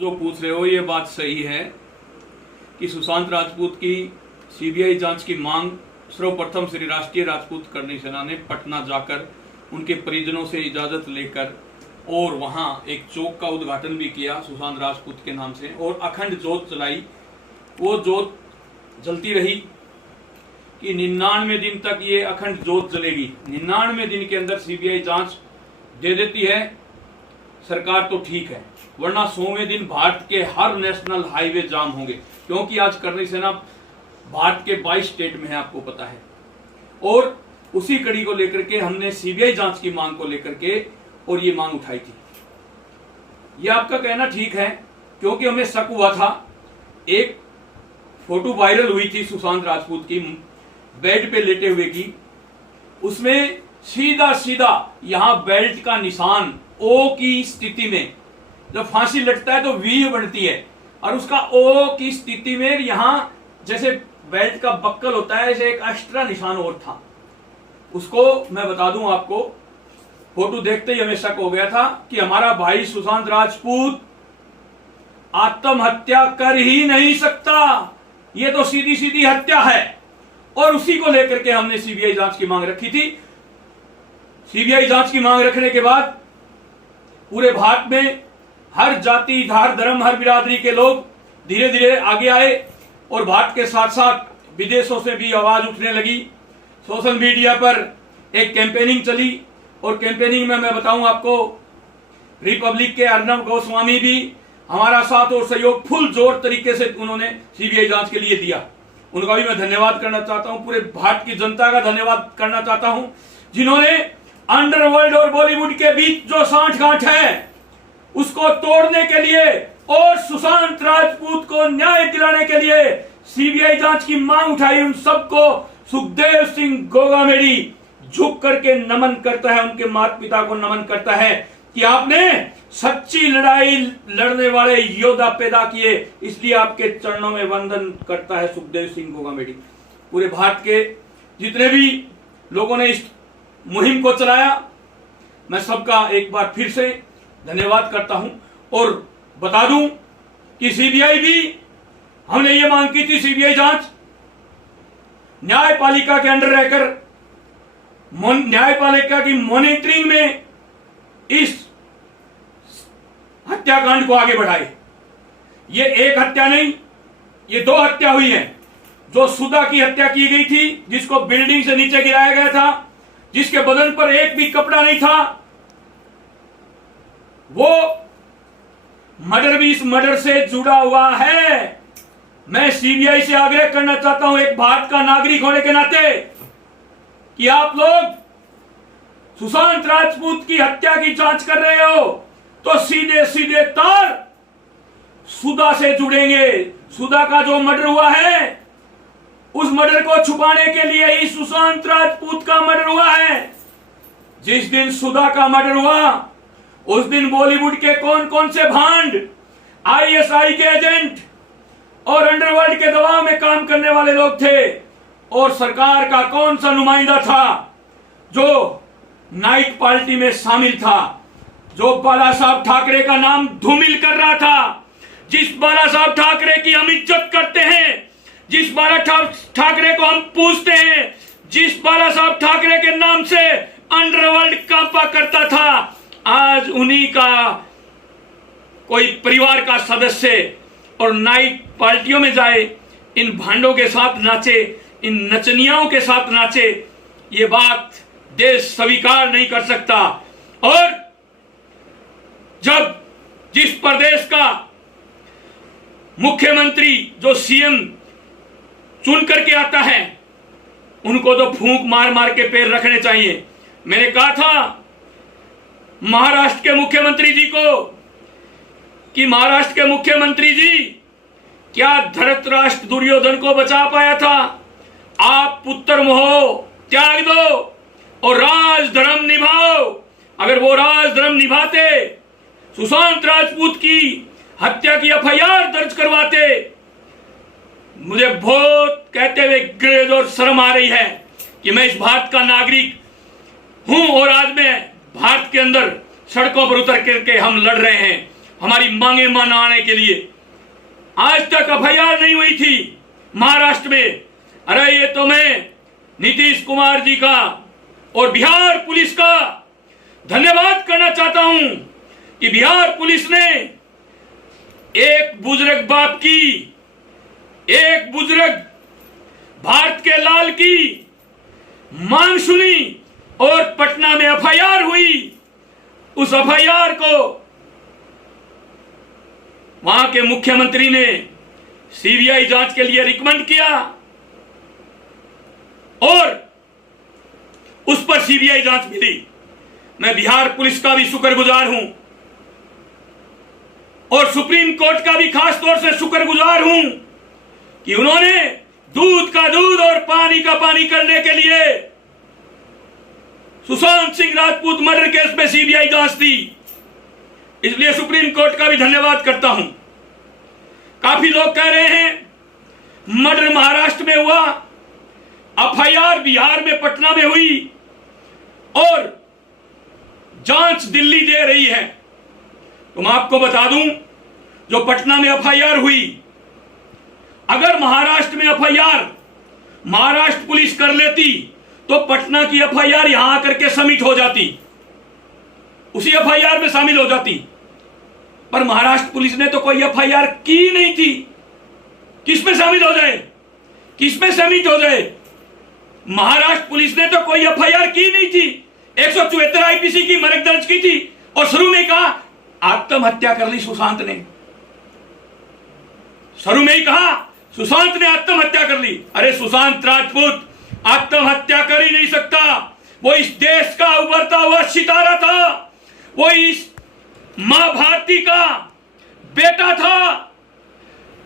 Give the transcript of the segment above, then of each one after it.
जो पूछ रहे हो ये बात सही है कि सुशांत राजपूत की सीबीआई जांच की मांग सर्वप्रथम श्री राष्ट्रीय राजपूत करणी सेना ने पटना जाकर उनके परिजनों से इजाजत लेकर और वहां एक चौक का उद्घाटन भी किया सुशांत राजपूत के नाम से और अखंड जोत जलाई। वो जोत जलती रही कि 99 दिन तक ये अखंड जोत जलेगी। 99 दिन के अंदर सीबीआई जांच दे देती है सरकार तो ठीक है, वरना 100वें दिन भारत के हर नेशनल हाईवे जाम होंगे, क्योंकि आज करणी सेना भारत के 22 स्टेट में है, आपको पता है। और उसी कड़ी को लेकर के हमने सीबीआई जांच की मांग को लेकर के और ये मांग उठाई थी। ये आपका कहना ठीक है, क्योंकि हमें शक हुआ था। एक फोटो वायरल हुई थी सुशांत राजपूत की बेड पे लेटे हुए की, उसमें सीधा सीधा यहां बेल्ट का निशान ओ की स्थिति में, जब फांसी लटता है तो वी बनती है और उसका ओ की स्थिति में यहां जैसे बेल्ट का बक्कल होता है ऐसे एक एक्स्ट्रा निशान और था। उसको मैं बता दूं आपको, फोटो देखते ही हमें शक हो गया था कि हमारा भाई सुशांत राजपूत आत्महत्या कर ही नहीं सकता, ये तो सीधी सीधी हत्या है। और उसी को लेकर के हमने सीबीआई जांच की मांग रखी थी। सीबीआई जांच की मांग रखने के बाद पूरे भारत में हर जाति, हर धर्म, हर बिरादरी के लोग धीरे धीरे आगे आए और भारत के साथ साथ विदेशों से भी आवाज उठने लगी। सोशल मीडिया पर एक कैंपेनिंग चली और कैंपेनिंग में मैं बताऊं आपको, रिपब्लिक के अर्नब गोस्वामी भी हमारा साथ और सहयोग फुल जोर तरीके से उन्होंने सीबीआई जांच के लिए दिया। उनका भी मैं धन्यवाद करना चाहता हूं, पूरे भारत की जनता का धन्यवाद करना चाहता हूं, जिन्होंने अंडरवर्ल्ड और बॉलीवुड के बीच जो सांठगांठ है उसको तोड़ने के लिए और सुशांत राजपूत को न्याय दिलाने के लिए सीबीआई जांच की मांग उठाई। उन सबको सुखदेव सिंह गोगामेडी झुक करके नमन करता है, उनके माता पिता को नमन करता है कि आपने सच्ची लड़ाई लड़ने वाले योद्धा पैदा किए, इसलिए आपके चरणों में वंदन करता है सुखदेव सिंह गोगामेडी। पूरे भारत के जितने भी लोगों ने इस मुहिम को चलाया, मैं सबका एक बार फिर से धन्यवाद करता हूं। और बता दूं कि सीबीआई भी, हमने ये मांग की थी सीबीआई जांच न्यायपालिका के अंडर रहकर न्यायपालिका की मॉनिटरिंग में इस हत्याकांड को आगे बढ़ाए। ये एक हत्या नहीं, ये 2 हत्या हुई है। जो सुधा की हत्या की गई थी, जिसको बिल्डिंग से नीचे गिराया गया था, जिसके बदन पर एक भी कपड़ा नहीं था, वो मर्डर भी इस मर्डर से जुड़ा हुआ है। मैं सीबीआई से आग्रह करना चाहता हूं एक भारत का नागरिक होने के नाते कि आप लोग सुशांत राजपूत की हत्या की जांच कर रहे हो तो सीधे सीधे तार सुधा से जुड़ेंगे। सुधा का जो मर्डर हुआ है, उस मर्डर को छुपाने के लिए ही सुशांत राजपूत का मर्डर हुआ है। जिस दिन सुधा का मर्डर हुआ उस दिन बॉलीवुड के कौन कौन से भांड, आईएसआई के एजेंट और अंडरवर्ल्ड के दबाव में काम करने वाले लोग थे, और सरकार का कौन सा नुमाइंदा था जो नाइट पार्टी में शामिल था, जो बाला साहब ठाकरे का नाम धूमिल कर रहा था, जिस बाला साहब ठाकरे की हम इज्जत करते हैं, जिस बाला ठाकरे को हम पूछते हैं, जिस बाला साहब ठाकरे के नाम से अंडरवर्ल्ड कांपा करता था, आज उन्हीं का कोई परिवार का सदस्य और नाइट पार्टियों में जाए, इन भांडों के साथ नाचे, इन नचनियाओं के साथ नाचे। ये बात देश स्वीकार नहीं कर सकता। और जब जिस प्रदेश का मुख्यमंत्री जो सीएम चुन करके आता है, उनको तो फूंक मार मार के पैर रखने चाहिए। मैंने कहा था महाराष्ट्र के मुख्यमंत्री जी को कि महाराष्ट्र के मुख्यमंत्री जी, क्या धृतराष्ट्र दुर्योधन को बचा पाया था? आप पुत्र मोह त्याग दो और राजधर्म निभाओ। अगर वो राजधर्म निभाते, सुशांत राजपूत की हत्या की एफआईआर दर्ज करवाते, मुझे बहुत कहते हुए ग्रेज और शर्म आ रही है कि मैं इस भारत का नागरिक हूं और आज मैं भारत के अंदर सड़कों पर उतर करके हम लड़ रहे हैं। हमारी मांगे मनाने के लिए। आज तक एफआईआर नहीं हुई थी महाराष्ट्र में। अरे ये तो मैं नीतीश कुमार जी का और बिहार पुलिस का धन्यवाद करना चाहता हूं कि बिहार पुलिस ने एक बुजुर्ग बाप की, एक बुजुर्ग भारत के लाल की मांग सुनी और पटना में एफआईआर हुई। उस एफआईआर को वहां के मुख्यमंत्री ने सीबीआई जांच के लिए रिकमेंड किया और उस पर सीबीआई जांच मिली। मैं बिहार पुलिस का भी शुक्रगुजार हूं और सुप्रीम कोर्ट का भी खास तौर से शुक्रगुजार हूं कि उन्होंने दूध का दूध और पानी का पानी करने के लिए सुशांत सिंह राजपूत मर्डर केस में सीबीआई जांच दी। इसलिए सुप्रीम कोर्ट का भी धन्यवाद करता हूं। काफी लोग कह रहे हैं मर्डर महाराष्ट्र में हुआ, एफआईआर बिहार में पटना में हुई और जांच दिल्ली दे रही है। तो मैं आपको बता दूं, जो पटना में एफआईआर हुई, अगर महाराष्ट्र में एफआईआर महाराष्ट्र पुलिस कर लेती तो पटना की एफआईआर यहां आकर के सबमिट हो जाती, उसी एफआईआर में शामिल हो जाती। पर महाराष्ट्र पुलिस ने तो कोई एफआईआर की नहीं थी। किस में शामिल हो जाए, किस में सबमिट हो जाए? महाराष्ट्र पुलिस ने तो कोई एफआईआर की नहीं थी। 174 आईपीसी की मरक दर्ज की थी और शुरू में कहा आत्महत्या कर ली सुशांत ने। शुरू में ही कहा सुशांत ने आत्महत्या कर ली। अरे सुशांत राजपूत आत्महत्या कर ही नहीं सकता। वो इस देश का उभरता हुआ सितारा था। वो इस मां भारती का बेटा था,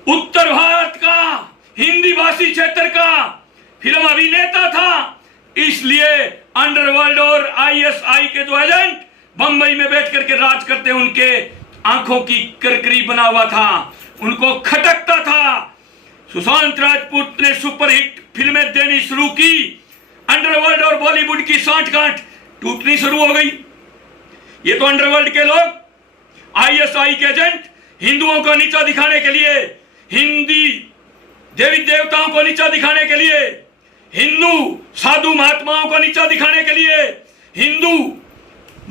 उत्तर भारत का हिंदी भाषी क्षेत्र का फिल्म अभिनेता था। इसलिए अंडरवर्ल्ड और आईएसआई के जो एजेंट बंबई में बैठ करके राज करते, उनके आंखों की करकरी बना हुआ था, उनको खटकता था। सुशांत राजपूत ने सुपरहिट फिल्में देनी शुरू की, अंडरवर्ल्ड और बॉलीवुड की सांठगांठ टूटनी शुरू हो गई। ये तो अंडरवर्ल्ड के लोग, आईएसआई के एजेंट हिंदुओं को नीचा दिखाने के लिए, हिंदी देवी देवताओं को नीचा दिखाने के लिए, हिंदू साधु महात्माओं को नीचा दिखाने के लिए, हिंदू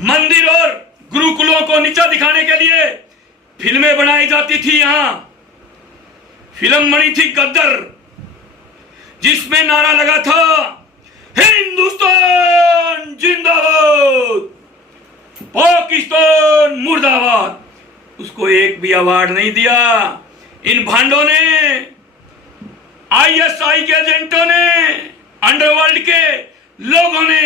मंदिर और गुरुकुलों को नीचा दिखाने के लिए फिल्में बनाई जाती थी। यहां फिल्म बनी थी गद्दर, जिसमें नारा लगा था हिंदुस्तान जिंदाबाद, पाकिस्तान मुर्दाबाद। उसको एक भी अवार्ड नहीं दिया। इन भांडों ने, आईएसआई के एजेंटों ने, अंडरवर्ल्ड के लोगों ने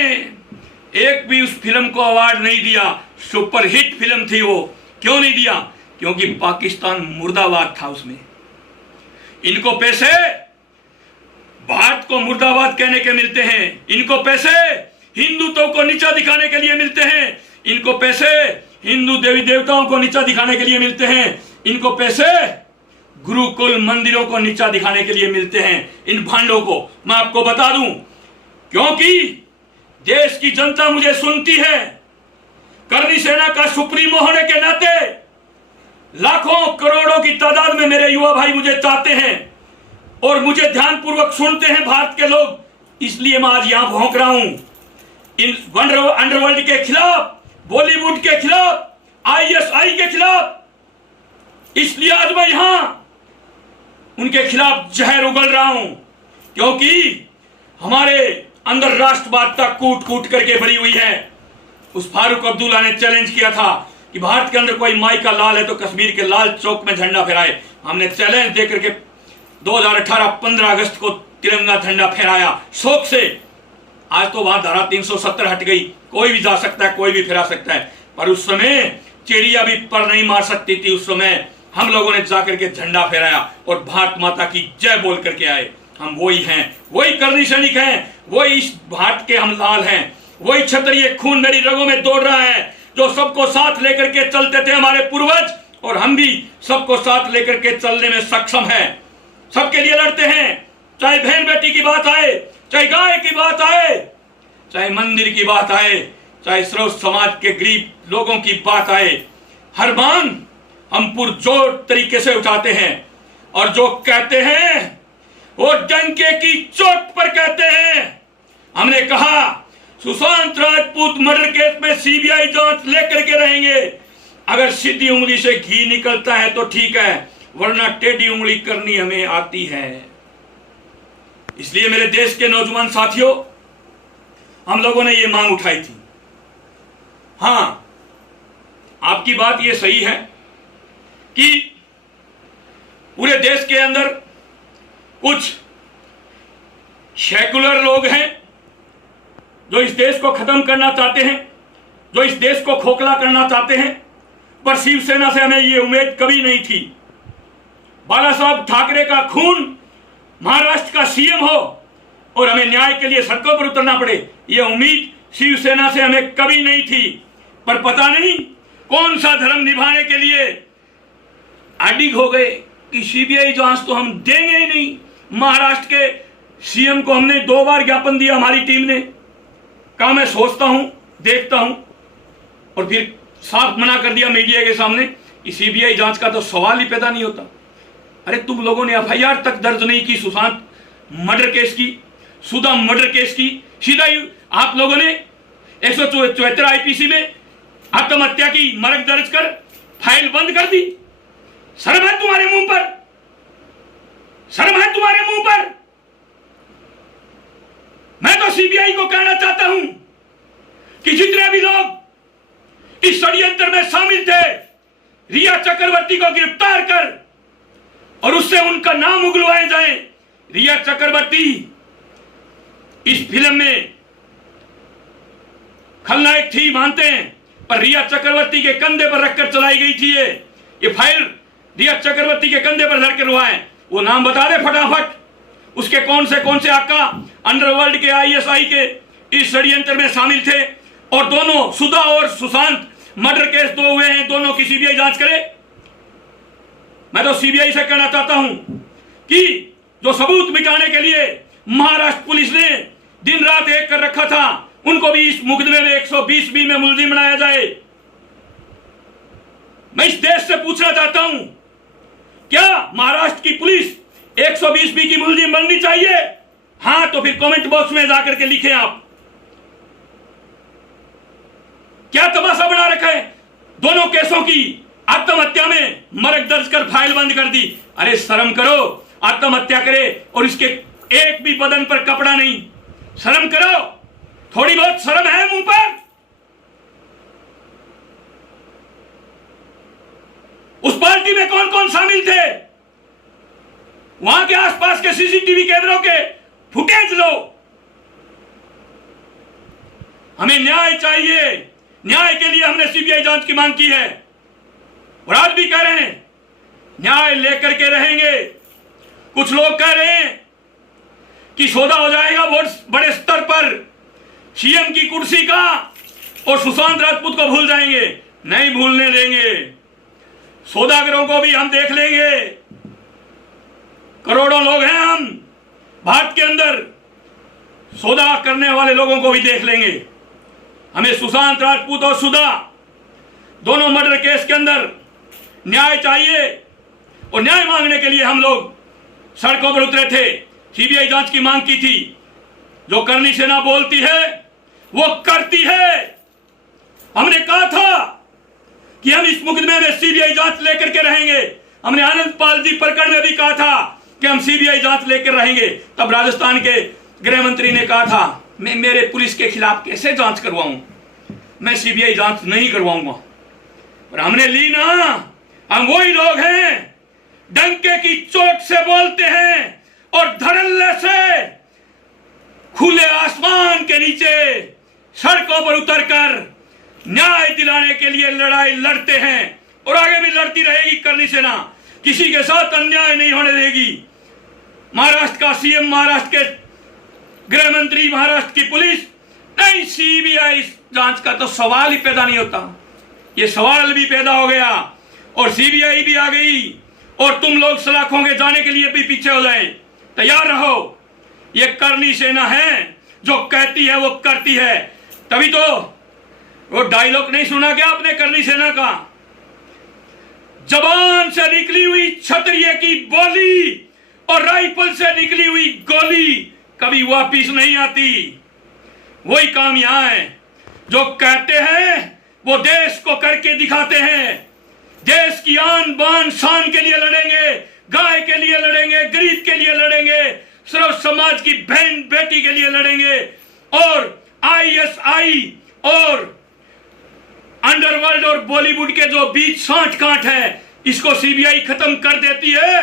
एक भी उस फिल्म को अवार्ड नहीं दिया। सुपरहिट फिल्म थी वो। क्यों नहीं दिया? क्योंकि पाकिस्तान मुर्दाबाद था उसमें। इनको पैसे भारत को मुर्दाबाद कहने के मिलते हैं, इनको पैसे हिंदुत्व को नीचा दिखाने के लिए मिलते हैं, इनको पैसे हिंदू देवी देवताओं को नीचा दिखाने के लिए मिलते हैं, इनको पैसे गुरुकुल मंदिरों को नीचा दिखाने के लिए मिलते हैं। इन भांडों को मैं आपको बता दूं, क्योंकि देश की जनता मुझे सुनती है। करनी सेना का सुप्रीमो होने के नाते लाखों करोड़ों की तादाद में मेरे युवा भाई मुझे चाहते हैं और मुझे ध्यानपूर्वक सुनते हैं भारत के लोग। इसलिए मैं आज यहां भौंक रहा हूं इन अंडरवर्ल्ड के खिलाफ, बॉलीवुड के खिलाफ, आईएसआई के खिलाफ। इसलिए आज मैं यहां उनके खिलाफ जहर उगल रहा हूं, क्योंकि हमारे अंदर राष्ट्रवादता कूट कूट करके भरी हुई है। उस फारूक अब्दुल्ला ने चैलेंज किया था कि भारत के अंदर कोई माई का लाल है तो कश्मीर के लाल चौक में झंडा फहराए। हमने चैलेंज देकर के 2018 15 अगस्त को तिरंगा झंडा फहराया शौक से। आज तो वहां धारा 370 हट गई, कोई भी जा सकता है, कोई भी फहरा सकता है। पर उस समय चिड़िया भी पर नहीं मार सकती थी। उस समय हम लोगों ने जाकर के झंडा फहराया और भारत माता की जय बोल करके आए। हम वही हैं, वही करनी सैनिक हैं, वही इस भारत के हम लाल हैं, वही क्षत्रिय खून मेरी रगों में दौड़ रहा है, जो सबको साथ लेकर के चलते थे हमारे पूर्वज, और हम भी सबको साथ लेकर के चलने में सक्षम हैं। सबके लिए लड़ते हैं, चाहे बहन बेटी की बात आए, चाहे गाय की बात आए, चाहे मंदिर की बात आए, चाहे सर्व समाज के गरीब लोगों की बात आए। हर मांग हम पुरजोर तरीके से उठाते हैं और जो कहते हैं वो डंके की चोट पर कहते हैं। हमने कहा सुशांत राजपूत मर्डर केस में सीबीआई जांच लेकर के रहेंगे। अगर सीधी उंगली से घी निकलता है तो ठीक है, वरना टेढ़ी उंगली करनी हमें आती है। इसलिए मेरे देश के नौजवान साथियों, हम लोगों ने ये मांग उठाई थी। हां, आपकी बात ये सही है कि पूरे देश के अंदर कुछ सेकुलर लोग हैं जो इस देश को खत्म करना चाहते हैं, जो इस देश को खोखला करना चाहते हैं। पर शिवसेना से हमें ये उम्मीद कभी नहीं थी। बाला साहब ठाकरे का खून महाराष्ट्र का सीएम हो और हमें न्याय के लिए सड़कों पर उतरना पड़े, ये उम्मीद शिवसेना से हमें कभी नहीं थी। पर पता नहीं कौन सा धर्म निभाने के लिए अडिग हो गए कि सीबीआई जांच तो हम देंगे ही नहीं। महाराष्ट्र के सीएम को हमने 2 बार ज्ञापन दिया, हमारी टीम ने कहा मैं सोचता हूं, देखता हूं, और फिर साफ मना कर दिया मीडिया के सामने कि सीबीआई जांच का तो सवाल ही पैदा नहीं होता। अरे तुम लोगों ने एफआईआर तक दर्ज नहीं की सुशांत मर्डर केस की, सुधा मर्डर केस की। सीधा ही आप लोगों ने 174 आईपीसी में आत्महत्या की मरक दर्ज कर फाइल बंद कर दी। शर्म है तुम्हारे मुंह पर? शर्म है तुम्हारे मुंह पर? मैं तो सीबीआई को कहना चाहता हूं कि जितने भी लोग इस षड्यंत्र में शामिल थे, रिया चक्रवर्ती को गिरफ्तार कर और उससे उनका नाम उगलवाए जाए। रिया चक्रवर्ती इस फिल्म में खलनायक थी, मानते हैं, पर रिया चक्रवर्ती के कंधे पर रखकर चलाई गई थी। ये फाइल रिया चक्रवर्ती के कंधे पर धरकर हुआ है। वो नाम बता दे फटाफट, उसके कौन से आका अंडरवर्ल्ड के आईएसआई के इस षड्यंत्र में शामिल थे। और दोनों सुधा और सुशांत मर्डर केस 2 हुए हैं, दोनों की सीबीआई जांच करे। मैं तो सीबीआई से कहना चाहता हूं कि जो सबूत मिटाने के लिए महाराष्ट्र पुलिस ने दिन रात एक कर रखा था, उनको भी इस मुकदमे में 120B में मुलजिम बनाया जाए। मैं इस देश से पूछना चाहता हूं, क्या महाराष्ट्र की पुलिस 120B की मुलजिम बननी चाहिए? हां तो फिर कमेंट बॉक्स में जाकर के लिखें आप। क्या तमाशा बना रखा है? दोनों केसों की आत्महत्या में मरक दर्ज कर फाइल बंद कर दी। अरे शर्म करो, आत्महत्या करे और इसके एक भी बदन पर कपड़ा नहीं। शर्म करो, थोड़ी बहुत शर्म है मुंह पर? उस पार्टी में कौन कौन शामिल थे? वहां के आसपास के सीसीटीवी कैमरों के फुटेज लो। हमें न्याय चाहिए, न्याय के लिए हमने सीबीआई जांच की मांग की है और आज भी कह रहे हैं न्याय लेकर के रहेंगे। कुछ लोग कह रहे हैं कि सौदा हो जाएगा बहुत बड़े स्तर पर सीएम की कुर्सी का और सुशांत राजपूत को भूल जाएंगे। नहीं भूलने देंगे। सौदागरों को भी हम देख लेंगे। करोड़ों लोग हैं हम भारत के अंदर, सौदा करने वाले लोगों को भी देख लेंगे। हमें सुशांत राजपूत और सुधा दोनों मर्डर केस के अंदर न्याय चाहिए और न्याय मांगने के लिए हम लोग सड़कों पर उतरे थे, सीबीआई जांच की मांग की थी। जो करनी सेना बोलती है वो करती है। हमने कहा था कि हम इस मुकदमे में सीबीआई जांच लेकर के रहेंगे। हमने आनंद पाल जी प्रकरण में भी कहा था कि हम सीबीआई जांच लेकर रहेंगे। तब राजस्थान के गृह मंत्री ने कहा था मैं मेरे पुलिस के खिलाफ कैसे जांच करवाऊं, मैं सीबीआई जांच नहीं करवाऊंगा। पर हमने ली ना। हम वही लोग हैं डंके की चोट से बोलते हैं और धड़ल्ले से खुले आसमान के नीचे सड़कों पर उतरकर न्याय दिलाने के लिए लड़ाई लड़ते हैं और आगे भी लड़ती रहेगी करनी सेना। किसी के साथ अन्याय नहीं होने देगी। महाराष्ट्र का सीएम, महाराष्ट्र के गृह मंत्री, महाराष्ट्र की पुलिस, नहीं सीबीआई जांच का तो सवाल ही पैदा नहीं होता। ये सवाल भी पैदा हो गया और सीबीआई भी आ गई और तुम लोग सलाखों के जाने के लिए भी पीछे हो जाए। तैयार रहो। ये करनी सेना है, जो कहती है वो करती है। तभी तो वो डायलॉग नहीं सुना क्या आपने करनी सेना का? जबान से निकली हुई क्षत्रिय की बोली और राइफल से निकली हुई गोली कभी वापिस नहीं आती। वही काम यहां है। जो कहते हैं वो देश को करके दिखाते हैं। देश की आन बान शान के लिए लड़ेंगे, गाय के लिए लड़ेंगे, गरीब के लिए लड़ेंगे, सर्व समाज की बहन बेटी के लिए लड़ेंगे। और आईएसआई और अंडरवर्ल्ड और बॉलीवुड के जो बीच सांठ गांठ है, इसको सीबीआई खत्म कर देती है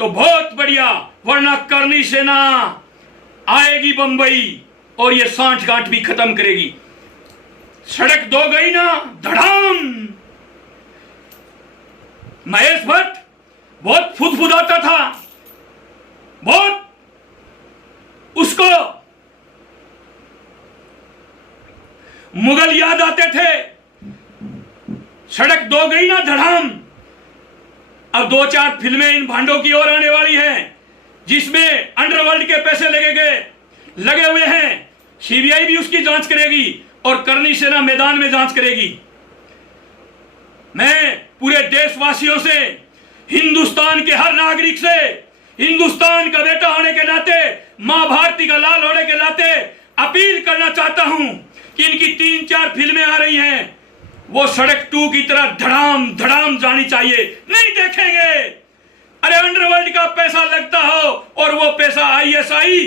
तो बहुत बढ़िया, वरना करनी सेना आएगी बंबई और ये सांठ गांठ भी खत्म करेगी। सड़क दो गई ना धड़ाम। महेश भट्ट बहुत फुदफुदाता था, बहुत उसको मुगल याद आते थे। सड़क दो गई ना धड़ाम। अब 2-4 फिल्में इन भांडों की ओर आने वाली हैं, जिसमें अंडरवर्ल्ड के पैसे लगे हुए हैं। सीबीआई भी उसकी जांच करेगी और करनी सेना मैदान में जांच करेगी। मैं पूरे देशवासियों से, हिंदुस्तान के हर नागरिक से, हिंदुस्तान का बेटा होने के नाते, मां भारती का लाल होने के नाते अपील करना चाहता हूं कि इनकी 3-4 फिल्में आ रही हैं, वो सड़क 2 की तरह धड़ाम धड़ाम जानी चाहिए। नहीं देखेंगे। अरे अंडरवर्ल्ड का पैसा लगता हो और वो पैसा आईएसआई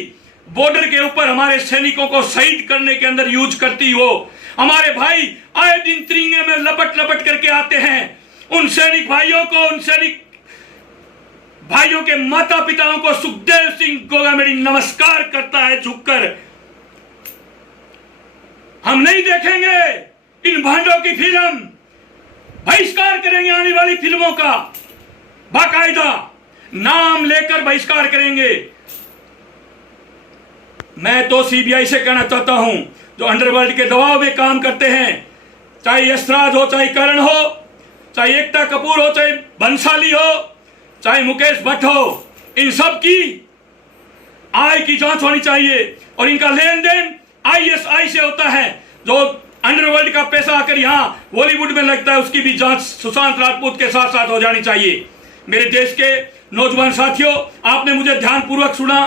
बॉर्डर के ऊपर हमारे सैनिकों को शहीद करने के अंदर यूज करती हो। हमारे भाई आए दिन त्रिंगे में लपट लपट करके आते हैं। उन सैनिक भाइयों को, उन सैनिक भाइयों के माता पिताओं को सुखदेव सिंह गोगामेडी नमस्कार करता है झुककर। हम नहीं देखेंगे इन भांडों की फिल्म। बहिष्कार करेंगे आने वाली फिल्मों का, बाकायदा नाम लेकर बहिष्कार करेंगे। मैं तो सीबीआई से कहना चाहता हूं, जो अंडरवर्ल्ड के दबाव में काम करते हैं, चाहे यशराज हो, चाहे करण हो, चाहे एकता कपूर हो, चाहे बंसाली हो, चाहे मुकेश भट्ट हो, इन सब की आय की जांच होनी चाहिए। और इनका लेन देन आईएसआई से होता है। जो अंडरवर्ल्ड का पैसा आकर यहाँ बॉलीवुड में लगता है, उसकी भी जांच सुशांत राजपूत के साथ साथ हो जानी चाहिए। मेरे देश के नौजवान साथियों, आपने मुझे ध्यानपूर्वक सुना।